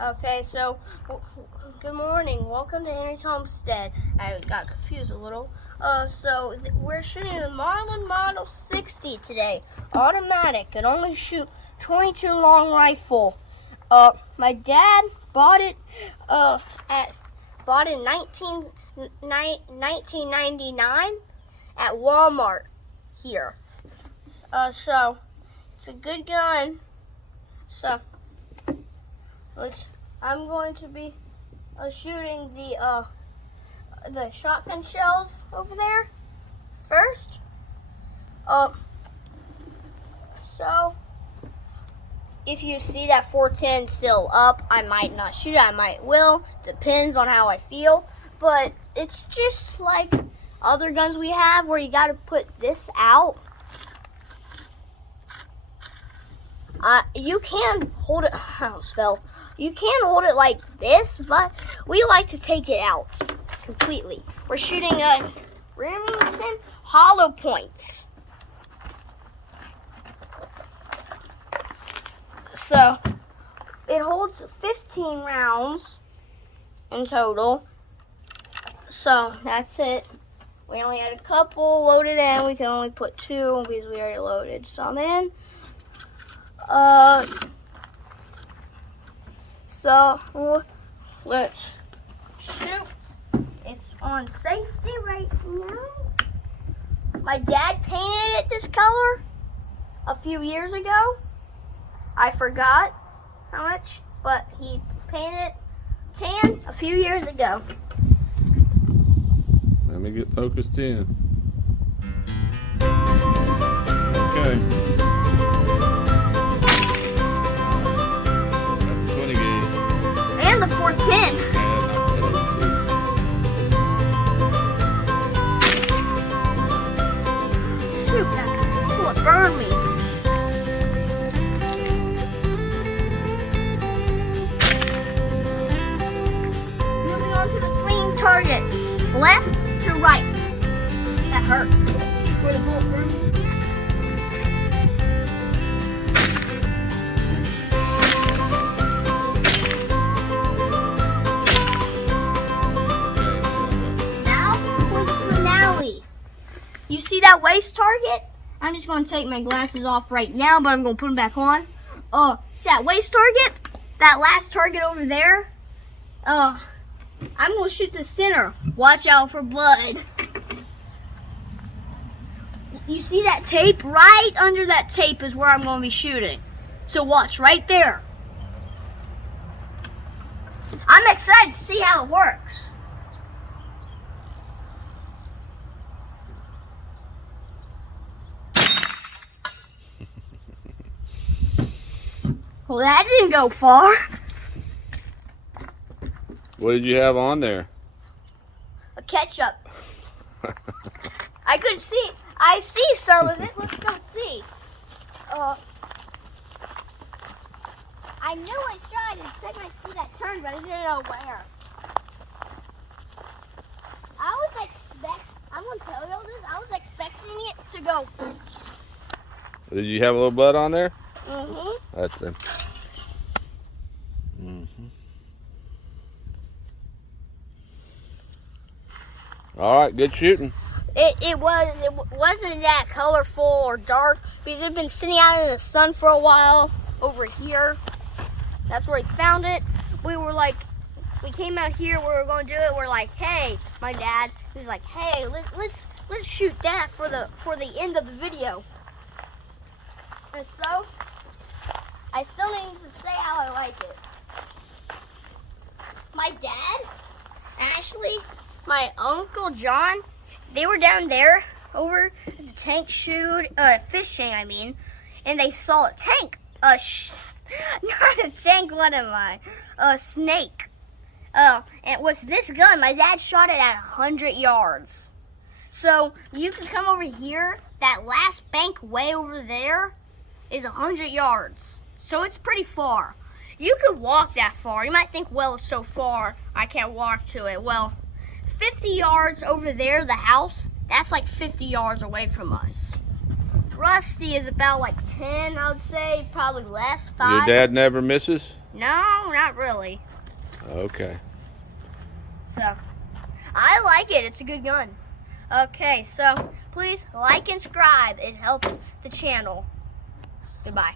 Okay, so good morning. Welcome to Henry's Homestead. I got confused a little. We're shooting the Marlin Model 60 today. Automatic. It only shoot 22 long rifle. My dad bought it in 1999 at Walmart here. So it's a good gun. So I'm going to be shooting the shotgun shells over there first. So if you see that 410 still up, I might not shoot it. I might will. Depends on how I feel. But it's just like other guns we have where you got to put this out. You can hold it. I almost fell. You can hold it like this, but we like to take it out completely. We're shooting a Remington hollow points. So it holds 15 rounds in total. So that's it. We only had a couple loaded in. We can only put 2 because we already loaded some in. So let's shoot. It's on safety right now. My dad painted it this color a few years ago. I forgot how much, but he painted it tan a few years ago. Let me get focused in. Okay. And the 410. Shoot, that will burn me. Moving on to the swinging targets. Left to right. That hurts. Where the bullet burns me. You see that waist target? I'm just going to take my glasses off right now, but I'm going to put them back on. See that waist target? That last target over there? I'm going to shoot the center. Watch out for blood. You see that tape? Right under that tape is where I'm going to be shooting. So watch right there. I'm excited to see how it works. Well, that didn't go far. What did you have on there? A ketchup. I couldn't see. I see some of it. Let's go see. I knew I shot it. Second I see that turn, but I didn't know where. I'm going to tell you all this. I was expecting it to go. Did you have a little blood on there? Mm-hmm. That's it. Mm-hmm. All right, good shooting. It wasn't that colorful or dark because it had been sitting out in the sun for a while over here. That's where we found it. We came out here. We were going to do it. We're like, hey, my dad. He's like, hey, let's shoot that for the end of the video. And so I still need to say how I like it. My dad, Ashley, my uncle John, they were down there over at the tank fishing, and they saw a tank. Not a tank, what am I? A snake. And with this gun, my dad shot it at 100 yards. So you can come over here. That last bank way over there is 100 yards. So it's pretty far. You could walk that far. You might think, well, it's so far, I can't walk to it. Well, 50 yards over there, the house, that's like 50 yards away from us. Rusty is about like 10, I would say, probably less, 5. Your dad never misses? No, not really. Okay. So, I like it. It's a good gun. Okay, so please like and subscribe. It helps the channel. Goodbye.